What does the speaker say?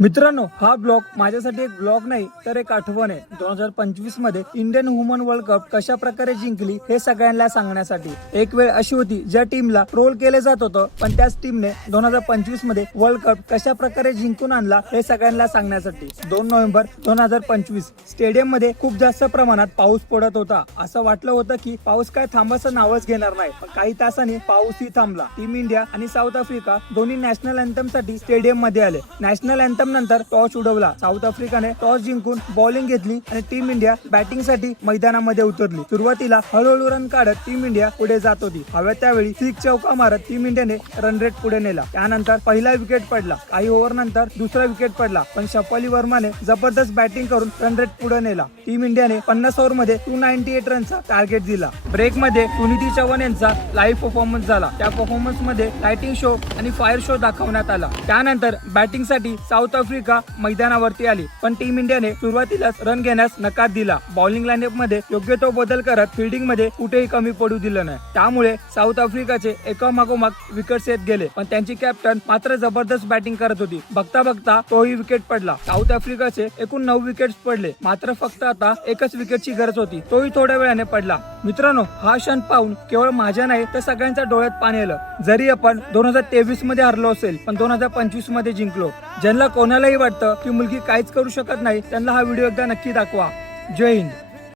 मित्रांनो, हा ब्लॉग माझ्यासाठी एक ब्लॉग नाही तर एक आठवण आहे. 2025 मध्ये इंडियन वुमन वर्ल्ड कप कशा प्रकारे जिंकली हे सगळ्यांना सांगण्यासाठी. एक वेळ अशी होती ज्या टीमला ट्रोल केले जात होतं, पण त्याच टीमने 2025 मध्ये वर्ल्ड कप कशा प्रकारे जिंकून आणला हे सगळ्यांना सांगण्यासाठी. 2 नोव्हेंबर 2025 स्टेडियम मध्ये खूप जास्त प्रमाणात पाऊस पडत होता. असं वाटलं होतं की पाऊस काय थांबाचं नावच घेणार नाही, पण काही तासांनी पाऊसही थांबला. टीम इंडिया आणि साऊथ आफ्रिका दोन्ही नॅशनल अँथम साठी स्टेडियम मध्ये आले. नॅशनल अँथम नंतर टॉस उडवला. साऊथ आफ्रिकाने टॉस जिंकून बॉलिंग घेतली आणि टीम इंडिया बॅटिंग साठी मैदानामध्ये उतरली. सुरुवातीला हळूहळू रन काढत टीम इंडिया पुढे जात होती. हव्या त्यावेळी 6 चौका मारत टीम इंडियाने रन रेट पुढे नेला. त्यानंतर पहिला विकेट पडला. काही ओव्हर नंतर दुसरा विकेट पडला, पण शफाली वर्माने जबरदस्त बॅटिंग करून रन रेट पुढे नेला. टीम इंडियाने 50 ओव्हर मध्ये 298 रनचा टार्गेट दिला. ब्रेक मध्ये सुनीती चव्हाण यांचा लाईव्ह परफॉर्मन्स झाला. त्या परफॉर्मन्स मध्ये लाइटिंग शो आणि फायर शो दाखवण्यात आला. त्यानंतर बॅटिंग साठी साऊथ आफ्रिका मैदानावरती आली, पण टीम इंडियाने सुरुवातीलाच रन घेण्यास नकार दिला. बॉलिंग लाईनअप मध्ये योग्य तो बदल करत फिल्डिंग मध्ये कुठेही कमी पडू दिलं नाही. त्यामुळे साऊथ आफ्रिकाचे एकामागोमाग विकेट्स येत गेले, पण त्यांची कॅप्टन मात्र जबरदस्त बॅटिंग करत होती. बघता बघता तोही विकेट पडला. साऊथ आफ्रिकाचे एकूण 9 विकेट्स पडले, मात्र फक्त आता एकच विकेटची गरज होती. तोही थोड्या वेळाने पडला. मित्रांनो, हा क्षण पाहून केवळ माझ्या नाही तर सगळ्यांच्या डोळ्यात पाणी आलं. जरी आपण 2023 मध्ये हरलो असेल, पण 2025 मध्ये जिंकलो. ज्यांना कोणालाही वाटतं की मुलगी काहीच करू शकत नाही, त्यांना हा व्हिडिओ एकदा नक्की दाखवा. जय हिंद.